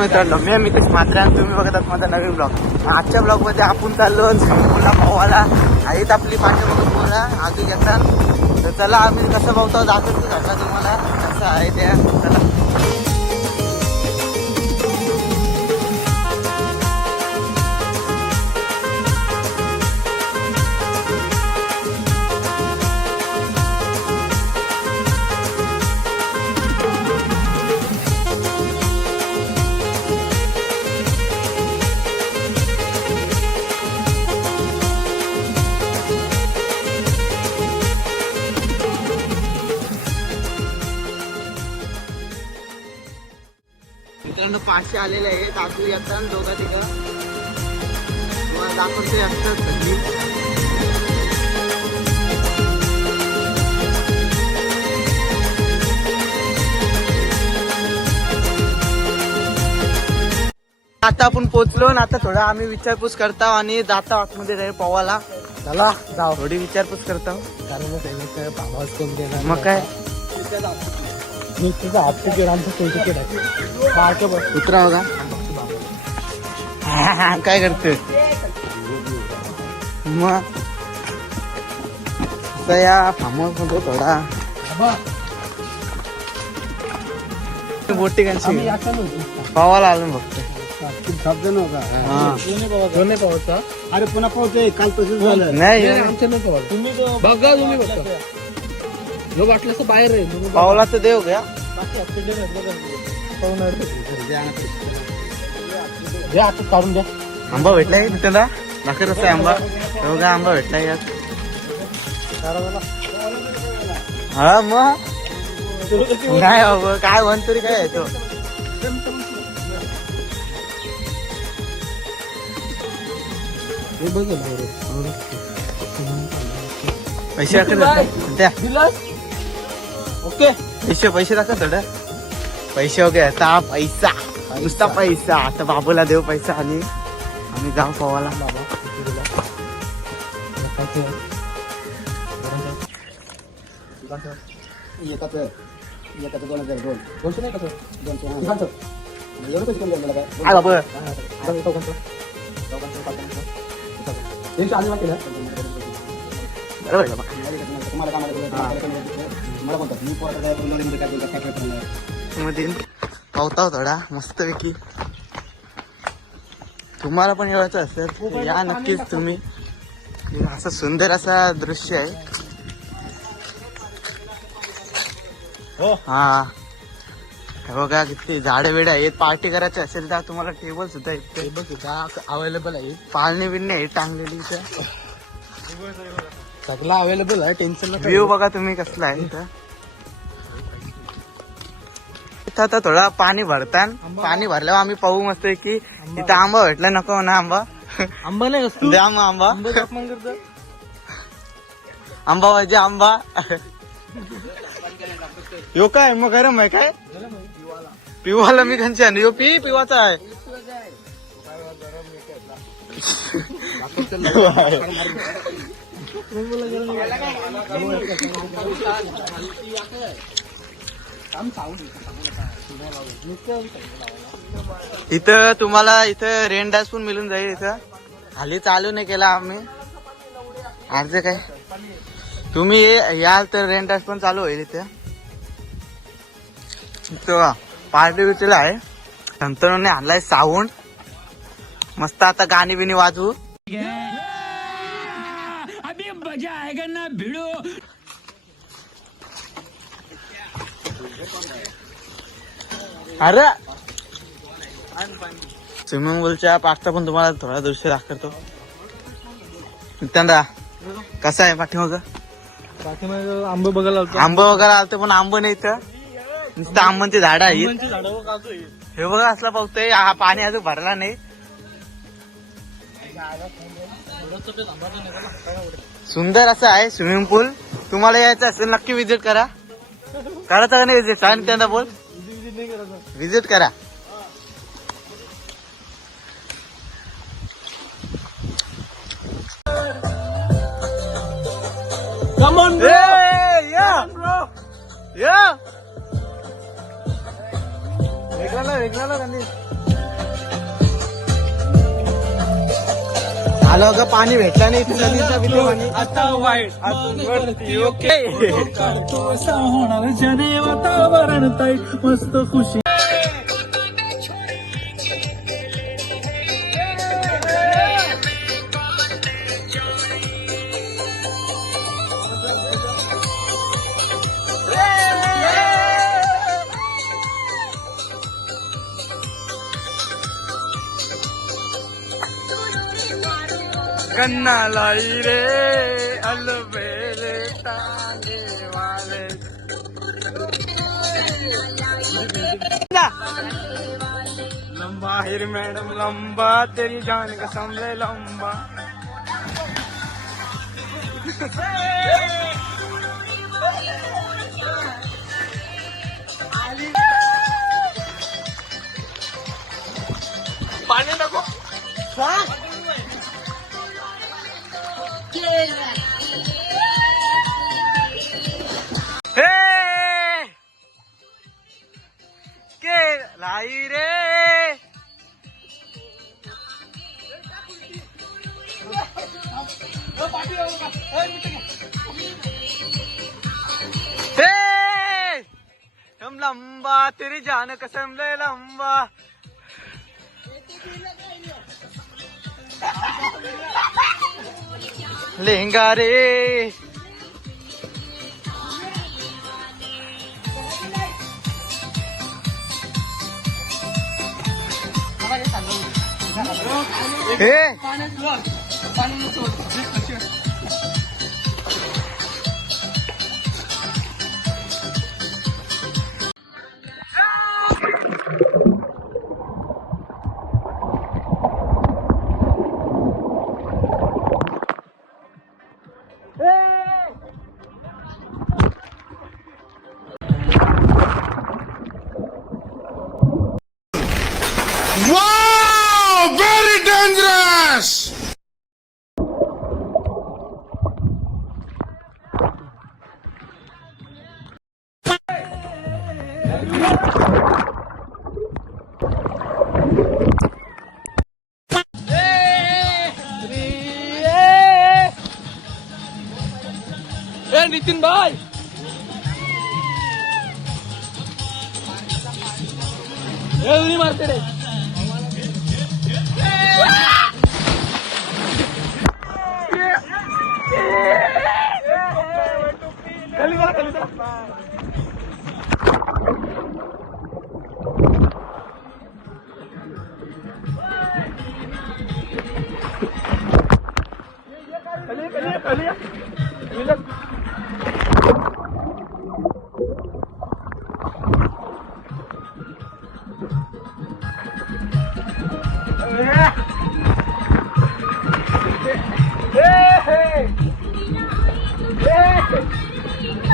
मित्रांनो, मी मितेश मात्रे आणि तुम्ही बघत आहात माझा नवीन ब्लॉग. आजच्या ब्लॉग मध्ये आपण चाललो संपूर्ण पोहायला. आहेत आपली पाठीमागे पोहायला आजू घेतात. तर चला आम्ही कसं पोहतो दाखवतो घडला तुम्हाला कसं आहे त्या. चला मित्रांनो, 500 आलेले आहे. दाखवू येतात दोघा तिघं तुम्हाला दाखवते असतात सगळी. आता आपण पोचलो ना. आता थोडा आम्ही विचारपूस करता आणि जाता आतमध्ये राहील पोवाला. चला जाऊ, थोडी विचारपूस करता. मग काय उतरा होगा काय करते मग या फार्महाऊस मध्ये थोडा बोटी कशी पावाला आलो फक्त. अरे पुन्हा पावतोय काल तसंच झालं नाही तुम्ही बघा तुम्ही बघा वाटलं बाहेर आहे पावला तर देव घ्या. आता काढून द्या. आंबा भेटलाय त्याला नाकर आहे आंबा. बघा आंबा भेटलाय यात. हा मग नाही बाबा काय म्हणतो रे काय तो. पैसे द्या. ओके पैसे टाका थोडं. पैसे वगैरे आता पैसा नुसता पैसा. आता बाबूला देऊ पैसा आणि आम्ही जाऊ पोवाला. बाबा पावता थोडा मस्त पैकी. तुम्हाला पण यायचं असेल या नक्कीच तुम्ही. असं सुंदर असा दृश्य आहे. हा बघा किती झाडे वेड आहेत. पार्टी करायची असेल तर तुम्हाला टेबल सुद्धा आहेत अवेलेबल आहे. पाळणी बिळणी आहे टांगलेली इथं. सगळं अवेलेबल आहे. टेन्शन नका. व्ह्यू बघा तुम्ही कसला आहे इथं. इथं आता थोडा पाणी भरतान. पाणी भरल्यावर आम्ही पाहू मस्त की इथं आंबा भेटला. नको ना आंबा. आंबा नाही कसं द्या मग आंबा. आंबा पाहिजे आंबा. यो काय मग गरम आहे काय पिवाला. मी घनची आणि यो पिवाचा आहे. इथं तुम्हाला इथं रेन डान्स पण मिळून जाईल. इथं खाली चालू नाही केला आम्ही अर्ज काय. तुम्ही याल तर रेन डान्स पण चालू होईल इथे. पार्टी बिटीला आहे. संतनूने आणलाय साऊंड मस्त. आता गाणी बिनी वाजवू. अभी मजा आएगा ना भिड़ो. अरे स्विमिंग पूलच्या पाठचा पण तुम्हाला थोडा दृश्य दाखवतो. नित्यांदा कसा आहे पाठीमाग. आंबे बघायला आंबा वगैरे आलतो पण आंबा नाही इथं. नुसतं आंबांची झाडं आहेत. हे बघा असला पावतोय. हा पाणी अजून भरला नाही. सुंदर असं आहे स्विमिंग पूल. तुम्हाला यायचं असेल नक्की विजिट करा. करायचं का नाही विजिट सांग त्यांना बोल. विजिट करा. Come on, bro. Hey, yeah. Come on, bro. Yeah. वेगळा ना वेगळा ना आलं ग पाणी भेटलं नाही तुला नदीचा बिल पाणी आता वाईट ओके होणार जने वातावरण ताई मस्त खुशी गन्ना लाई रे अलबेले ताने वाले लंबा हिर मैडम लंबा तेरी जान कसम ले लंबा पाणी नको के लाई रे हम लंबा तेरी जान कसम ले लंबा लहंगा रे Wow! Very dangerous! नितिन भाई उडी मारते रे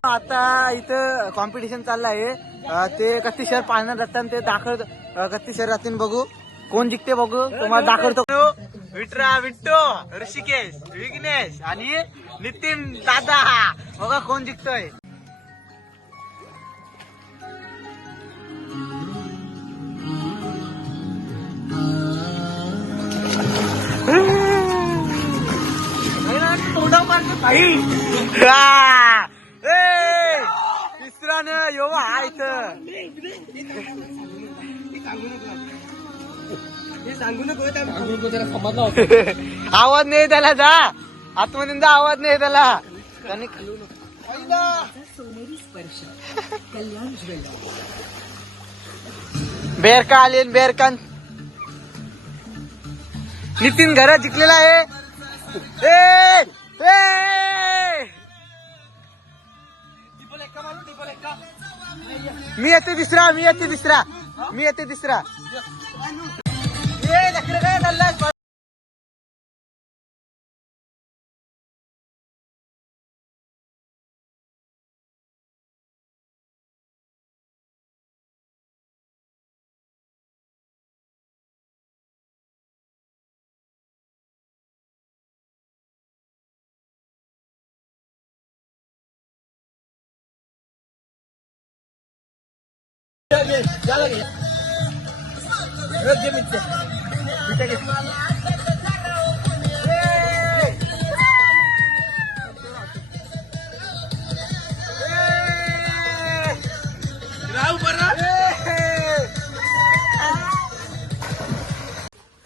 आता इथं कॉम्पिटिशन चाललं आहे ते कत्ती शहर पाळण्यात जातात ते दाखल कत्ती शहर राहतील बघू कोण जिंकते बघू तुम्हाला दाखवतो विट्रा विट्टो ऋषिकेश विघ्नेश आणि नितीन दादा बघा कोण जिंकतोय तोंडा मारतो भाई तिसरानं यो हा इथं आवाज नाही त्याला जा आतमध्ये जा आवाज नाही त्याला त्याने बेरका आले बेरका नितीन घरात जिंकलेला आहे मी येते तिसरा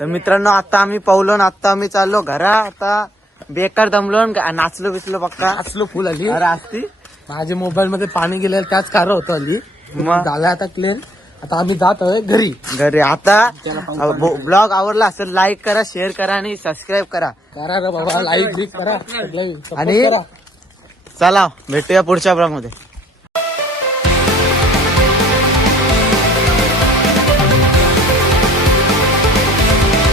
तर मित्रांनो आता आम्ही पावलो आणि आता आम्ही चाललो घरा. आता बेकार दमलो आणि नाचलो बिचलो पक्का. असलो फुल आली अरे असती माझ्या मोबाईल मध्ये पाणी गेलेलं त्याच कारण होतं आली. मग झालं आता क्लिअर. आता आम्ही जात आहोत घरी. घरी. आता ब्लॉग आवडला असेल लाईक करा, शेअर करा आणि सबस्क्राईब करा. करा रे बाबा, लाईक बिक करा सगळं support आणि करा. चला भेटूया पुढच्या ब्लॉग मध्ये.